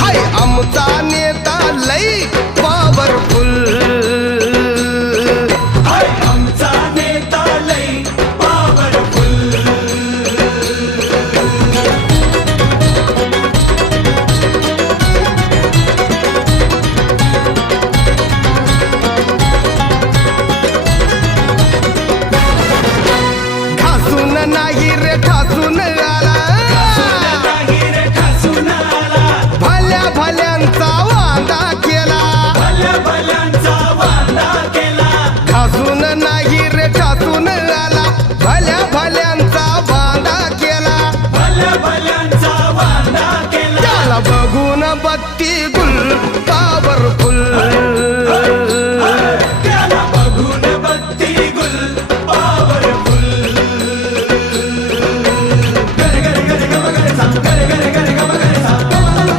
हाय आमचा नेता लई पॉवरफुल, हाय आमचा नेता लई पॉवरफुल. ठासून नाही रे ठासून आला, नाही रे ठासून आला, भल्या भल्यांचा वादा केला. भल्या भल्यांचा वादा केला. ठासून नाही रे ठासून आला, भल्या भल्यांचा वादा केला. भल्या भल्यांचा वादा केला. त्याला बघून बत्ती गुल पॉवरफुल.